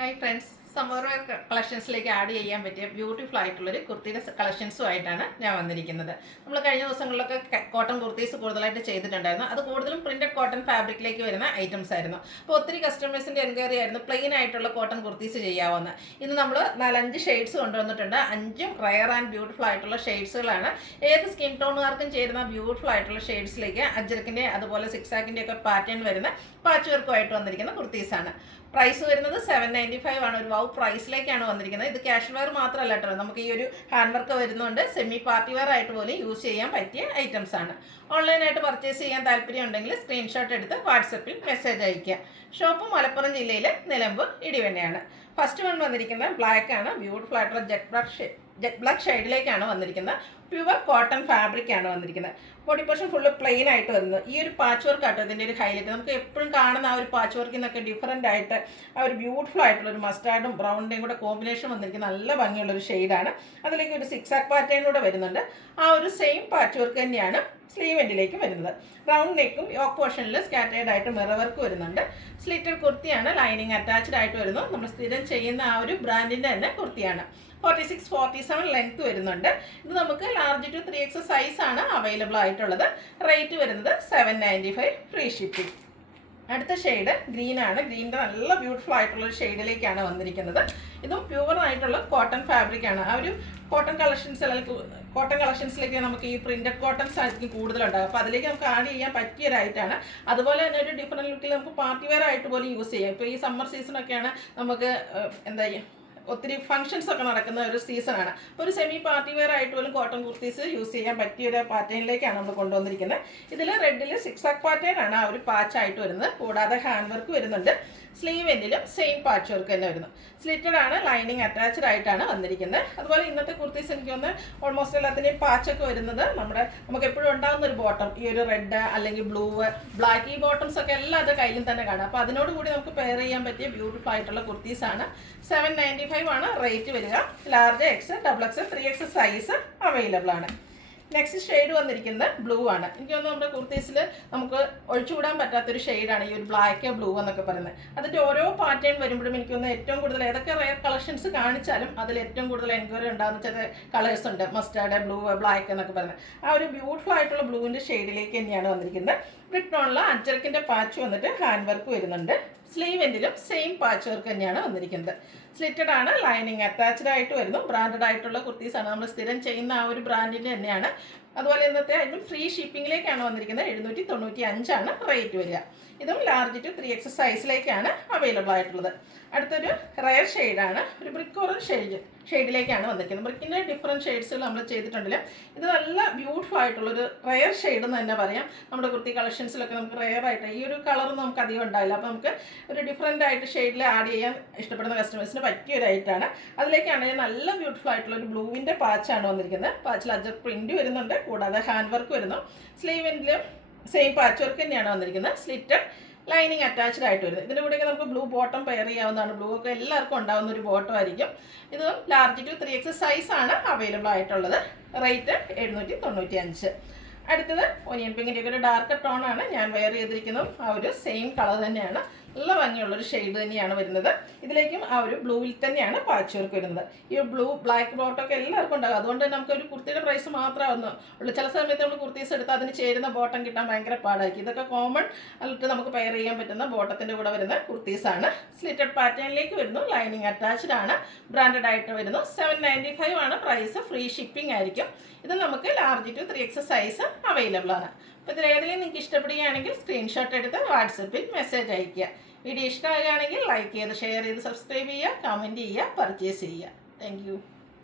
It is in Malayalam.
ഹായ് ഫ്രണ്ട്സ്, സമ്മർ വെയർ കളക്ഷൻസിലേക്ക് ആഡ് ചെയ്യാൻ പറ്റിയ ബ്യൂട്ടിഫുൾ ആയിട്ടുള്ളൊരു കുർത്തിയുടെ കളക്ഷൻസുമായിട്ടാണ് ഞാൻ വന്നിരിക്കുന്നത്. നമ്മൾ കഴിഞ്ഞ ദിവസങ്ങളിലൊക്കെ കോട്ടൺ കുർത്തീസ് കൂടുതലായിട്ട് ചെയ്തിട്ടുണ്ടായിരുന്നു. അത് കൂടുതലും പ്രിൻറ്റഡ് കോട്ടൺ ഫാബ്രിക്കിലേക്ക് വരുന്ന ഐറ്റംസ് ആയിരുന്നു. അപ്പോൾ ഒത്തിരി കസ്റ്റമേഴ്സിൻ്റെ എൻക്വയറി ആയിരുന്നു പ്ലെയിൻ ആയിട്ടുള്ള കോട്ടൺ കുർത്തീസ് ചെയ്യാവുന്ന. ഇന്ന് നമ്മൾ 4-5 ഷെയ്ഡ്സ് കൊണ്ടുവന്നിട്ടുണ്ട്. 5ഉം റയർ ആൻഡ് ബ്യൂട്ടിഫുൾ ആയിട്ടുള്ള ഷെയ്ഡ്സുകളാണ്. ഏത് സ്കിൻ ടോണുകാർക്കും ചേരുന്ന ബ്യൂട്ടിഫുൾ ആയിട്ടുള്ള ഷെയ്ഡ്സിലേക്ക് അജ്രക്കിൻ്റെ അതുപോലെ സിക്സാക്കിൻ്റെ ഒക്കെ പാറ്റേൺ വരുന്ന പാച്ച് വർക്കുമായിട്ട് വന്നിരിക്കുന്ന കുർത്തീസാണ്. പ്രൈസ് വരുന്നത് 795 ആണ്. ഒരു വൗ പ്രൈസിലേക്കാണ് വന്നിരിക്കുന്നത്. ഇത് ക്യാഷ് വെയർ മാത്രമല്ല കേട്ടോ, നമുക്ക് ഈ ഒരു ഹാൻഡ് വർക്ക് വരുന്നുണ്ട്. സെമി പാർട്ടി വെയർ ആയിട്ട് പോലും യൂസ് ചെയ്യാൻ പറ്റിയ ഐറ്റംസ് ആണ്. ഓൺലൈനായിട്ട് പർച്ചേസ് ചെയ്യാൻ താല്പര്യം ഉണ്ടെങ്കിൽ സ്ക്രീൻഷോട്ട് എടുത്ത് വാട്സപ്പിൽ മെസ്സേജ് അയയ്ക്കുക. ഷോപ്പ് മലപ്പുറം ജില്ലയിലെ നിലമ്പൂർ ഇടിവണ്ണയാണ്. ഫസ്റ്റ് വൺ വന്നിരിക്കുന്നത് ബ്ലാക്ക് ആണ്. ബ്യൂട്ടിഫുൾ ആയിട്ടുള്ള ജെറ്റ് ബ്ലാക്ക് ഷെയ്ഡിലേക്കാണ് വന്നിരിക്കുന്നത്. പ്യുവർ കോട്ടൺ ഫാബ്രിക് ആണ് വന്നിരിക്കുന്നത്. ബോഡി പോർഷൻ ഫുള്ള് പ്ലെയിൻ ആയിട്ട് വരുന്നത്. ഈ ഒരു പാച്ച് വർക്ക് ആട്ടോ ഇതിൻ്റെ ഒരു ഹൈലൈറ്റ്. നമുക്ക് എപ്പോഴും കാണുന്ന ആ ഒരു പാച്ച് വർക്കിൽ നിന്നൊക്കെ ഡിഫറൻ്റ് ആയിട്ട് ആ ഒരു ബ്യൂട്ടിഫുൾ ആയിട്ടുള്ള ഒരു മസ്റ്റാർഡും ബ്രൗണിൻ്റെയും കൂടെ കോമ്പിനേഷൻ വന്നിരിക്കുന്ന നല്ല ഭംഗിയുള്ളൊരു ഷെയ്ഡാണ്. അതിലേക്ക് ഒരു സിക്സാക്ക് പാറ്റേണിലൂടെ വരുന്നുണ്ട്. ആ ഒരു സെയിം പാച്ച് വർക്ക് തന്നെയാണ് സ്ലീവ് എൻഡിലേക്ക് വരുന്നത്. റൗണ്ട് നെക്കും യോക്ക് പോർഷനിൽ സ്കാറ്റേഡ് ആയിട്ട് മിറർ വർക്ക് വരുന്നുണ്ട്. സ്ലിറ്റഡ് കുർത്തിയാണ്. ലൈനിങ് അറ്റാച്ച്ഡ് ആയിട്ട് വരുന്നു. നമ്മൾ സ്ഥിരം ചെയ്യുന്ന ആ ഒരു ബ്രാൻഡിൻ്റെ തന്നെ കുർത്തിയാണ്. 46-47 ലെങ്ത് വരുന്നുണ്ട്. ഇത് നമുക്ക് ലാർജ് ടു 3X സൈസാണ് അവൈലബിൾ ആയിട്ടുള്ളത്. റേറ്റ് വരുന്നത് 795 ഫ്രീ ഷിപ്പിംഗ്. അടുത്ത ഷെയ്ഡ് ഗ്രീൻ ആണ്. ഗ്രീനിൻ്റെ നല്ല ബ്യൂട്ടിഫുൾ ആയിട്ടുള്ള ഒരു ഷെയ്ഡിലേക്കാണ് വന്നിരിക്കുന്നത്. ഇതും പ്യുവർ ആയിട്ടുള്ള കോട്ടൺ ഫാബ്രിക് ആണ്. ആ ഒരു കോട്ടൺ കളക്ഷൻസിലേക്ക് നമുക്ക് ഈ പ്രിന്റഡ് കോട്ടൺസ് ആയിരിക്കും കൂടുതലുണ്ടാകും. അപ്പോൾ അതിലേക്ക് നമുക്ക് ആഡ് ചെയ്യാൻ പറ്റിയൊരായിട്ടാണ്. അതുപോലെ തന്നെ ഒരു ഡിഫറെൻറ്റ് ലുക്കിൽ നമുക്ക് പാർട്ടി വെയർ ആയിട്ട് പോലും യൂസ് ചെയ്യാം. ഇപ്പോൾ ഈ സമ്മർ സീസണൊക്കെയാണ് നമുക്ക് ഒത്തിരി ഫംഗ്ഷൻസ് ഒക്കെ നടക്കുന്ന ഒരു സീസണാണ്. അപ്പോൾ ഒരു സെമി പാർട്ടി വെയർ ആയിട്ട് പോലും കോട്ടൺ കുർത്തീസ് യൂസ് ചെയ്യാൻ പറ്റിയ ഒരു പാറ്റേണിലേക്കാണ് നമ്മൾ കൊണ്ടുവന്നിരിക്കുന്നത്. ഇതിൽ റെഡിൽ സിക്സാക്ക് പാറ്റേൺ ആണ് ആ ഒരു പാച്ചായിട്ട് വരുന്നത്. കൂടാതെ ഹാൻഡ് വർക്ക് വരുന്നുണ്ട്. സ്ലീവ് എൻഡിലും സെയിം പാച്ച് വർക്ക് തന്നെ വരുന്നു. സ്ലിറ്റഡ് ആണ്. ലൈനിങ് അറ്റാച്ച്ഡ് ആയിട്ടാണ് വന്നിരിക്കുന്നത്. അതുപോലെ ഇന്നത്തെ കുർത്തീസ് എനിക്ക് ഒന്ന് ഓൾമോസ്റ്റ് എല്ലാത്തിൻ്റെയും പാച്ചൊക്കെ വരുന്നത് നമുക്ക് എപ്പോഴും ഉണ്ടാകുന്ന ഒരു ബോട്ടം, ഈ ഒരു റെഡ് അല്ലെങ്കിൽ ബ്ലൂ, ബ്ലാക്ക്, ഈ ബോട്ടംസ് ഒക്കെ എല്ലാവരുടെ കയ്യിലും തന്നെ കാണാം. അപ്പോൾ അതിനോട് കൂടി നമുക്ക് പെയർ ചെയ്യാൻ പറ്റിയ ബ്യൂട്ടിഫുൾ ആയിട്ടുള്ള കുർത്തീസാണ്. 795 ആണ് റേറ്റ് വരിക. Large X, XXL, 3X size available ആണ്. നെക്സ്റ്റ് ഷെയ്ഡ് വന്നിരിക്കുന്നത് ബ്ലൂ ആണ്. എനിക്ക് തോന്നുന്നു നമ്മുടെ കുർത്തീസിൽ നമുക്ക് ഒഴിച്ചുകൂടാൻ പറ്റാത്തൊരു ഷെയ്ഡാണ് ഈ ഒരു ബ്ലാക്ക് ബ്ലൂ എന്നൊക്കെ പറയുന്നത്. അതിൻ്റെ ഓരോ പാറ്റേൺ വരുമ്പോഴും എനിക്ക് തോന്നുന്നു ഏറ്റവും കൂടുതൽ ഏതൊക്കെ റയർ കളക്ഷൻസ് കാണിച്ചാലും അതിൽ ഏറ്റവും കൂടുതൽ എൻക്വയറി ഉണ്ടാകുന്ന ചില കളേഴ്സ് ഉണ്ട്. മസ്റ്റാർഡ്, ബ്ലൂ, ബ്ലാക്ക് എന്നൊക്കെ പറയുന്നത്. ആ ഒരു ബ്യൂട്ടിഫുൾ ആയിട്ടുള്ള ബ്ലൂവിൻ്റെ ഷെയ്ഡിലേക്ക് തന്നെയാണ് വന്നിരിക്കുന്നത്. ബ്രിട്ടോണിൽ അഞ്ചർക്കിൻ്റെ പാച്ച് വന്നിട്ട് ഹാൻഡ് വർക്ക് വരുന്നുണ്ട്. സ്ലീവ് എൻഡിലും സെയിം പാച്ച് വർക്ക് തന്നെയാണ് വന്നിരിക്കുന്നത്. സ്ലിറ്റഡ് ആണ്. ലൈനിങ് അറ്റാച്ച്ഡ് ആയിട്ട് വരുന്നു. ബ്രാൻഡഡ് ആയിട്ടുള്ള കുർത്തീസാണ്. നമ്മൾ സ്ഥിരം ചെയ്യുന്ന ആ ഒരു ബ്രാൻഡിൻ്റെ തന്നെയാണ്. അതുപോലെ ഇന്നത്തെ ഇതും ഫ്രീ ഷിപ്പിങ്ങിലേക്കാണ് വന്നിരിക്കുന്നത്. 795 ആണ് റേറ്റ് വരിക. ഇതും ലാർജ് ടു 3X സൈസിലേക്കാണ് അവൈലബിൾ ആയിട്ടുള്ളത്. അടുത്തൊരു റയർ ഷെയ്ഡാണ്. ഒരു ബ്രിക്ക് ഓറഞ്ച് ഷെയ്ഡിലേക്കാണ് വന്നിരിക്കുന്നത്. ബ്രിക്കിൻ്റെ ഡിഫറെൻറ്റ് ഷെയ്ഡ്സുകൾ നമ്മൾ ചെയ്തിട്ടുണ്ടെങ്കിലും ഇത് നല്ല ബ്യൂട്ടിഫുൾ ആയിട്ടുള്ളൊരു റയർ ഷെയ്ഡ് എന്ന് തന്നെ പറയാം. നമ്മുടെ കുർത്തി കളക്ഷൻസിലൊക്കെ നമുക്ക് റയർ ആയിട്ട് ഈ ഒരു കളറൊന്നും നമുക്ക് അധികം ഉണ്ടാവില്ല. അപ്പോൾ നമുക്ക് ഒരു ഡിഫറെൻ്റ് ആയിട്ട് ഷെയ്ഡിൽ ആഡ് ചെയ്യാൻ ഇഷ്ടപ്പെടുന്ന കസ്റ്റമേഴ്സിന് പറ്റിയൊരായിട്ടാണ്. അതിലേക്കാണെങ്കിൽ നല്ല ബ്യൂട്ടിഫുൾ ആയിട്ടുള്ള ഒരു ബ്ലൂവിൻ്റെ പാച്ചാണ് വന്നിരിക്കുന്നത്. പാച്ചിൽ അജർ പ്രിൻറ്റ് വരുന്നുണ്ട്. കൂടാതെ ഹാൻഡ് വർക്ക് വരുന്നു. സ്ലീവിലും സെയിം പാച്ച് വർക്ക് തന്നെയാണ് വന്നിരിക്കുന്നത്. സ്ലിറ്റഡ്, ലൈനിങ് അറ്റാച്ച്ഡ് ആയിട്ട് വരുന്നത്. ഇതിൻ്റെ കൂടെയൊക്കെ നമുക്ക് ബ്ലൂ ബോട്ടം പെയർ ചെയ്യാവുന്നതാണ്. ബ്ലൂ ഒക്കെ എല്ലാവർക്കും ഉണ്ടാകുന്ന ഒരു ബോട്ടം ആയിരിക്കും. ഇത് ലാർജ് ടു 3X സൈസാണ് അവൈലബിൾ ആയിട്ടുള്ളത്. റേറ്റ് 795. അടുത്തത് ഒനിയൻ പിങ്കിൻ്റെ ഒക്കെ ഒരു ഡാർക്ക് ടോണാണ് ഞാൻ വെയർ ചെയ്തിരിക്കുന്നതും. ആ ഒരു സെയിം കളർ തന്നെയാണ്. നല്ല ഭംഗിയുള്ളൊരു ഷെയ്ഡ് തന്നെയാണ് വരുന്നത്. ഇതിലേക്കും ആ ഒരു ബ്ലൂവിൽ തന്നെയാണ് പാച്ച് വർക്ക് വരുന്നത്. ഈ ബ്ലൂ, ബ്ലാക്ക് ബോട്ടമൊക്കെ എല്ലാവർക്കും ഉണ്ടാകും. അതുകൊണ്ട് തന്നെ നമുക്ക് ഒരു കുർത്തിയുടെ പ്രൈസ് മാത്രമാവുന്നു ഉള്ളൂ. ചില സമയത്ത് നമ്മൾ കുർത്തീസ് എടുത്ത് അതിന് ചേരുന്ന ബോട്ടം കിട്ടാൻ ഭയങ്കര പാടായിരിക്കും. ഇതൊക്കെ കോമൺ ആയിട്ട് നമുക്ക് പെയർ ചെയ്യാൻ പറ്റുന്ന ബോട്ടത്തിൻ്റെ കൂടെ വരുന്ന കുർത്തീസാണ്. സ്ലിറ്റഡ് പാറ്റേണിലേക്ക് വരുന്നു. ലൈനിങ് അറ്റാച്ച്ഡ് ആണ്. ബ്രാൻഡഡ് ആയിട്ട് വരുന്നു. 795 ആണ് പ്രൈസ്. ഫ്രീ ഷിപ്പിംഗ് ആയിരിക്കും. ഇത് നമുക്ക് large to 3X size available ആണ്. അപ്പോൾ ഇതിലേതെങ്കിലും നിങ്ങൾക്ക് ഇഷ്ടപ്പെടുകയാണെങ്കിൽ സ്ക്രീൻഷോട്ട് എടുത്ത് വാട്സപ്പിൽ മെസ്സേജ് അയയ്ക്കുക. വീഡിയോ ഇഷ്ടമാകുകയാണെങ്കിൽ ലൈക്ക് ചെയ്ത്, ഷെയർ ചെയ്ത്, സബ്സ്ക്രൈബ് ചെയ്യുക, കമൻറ്റ് ചെയ്യുക, പർച്ചേസ് ചെയ്യുക. താങ്ക്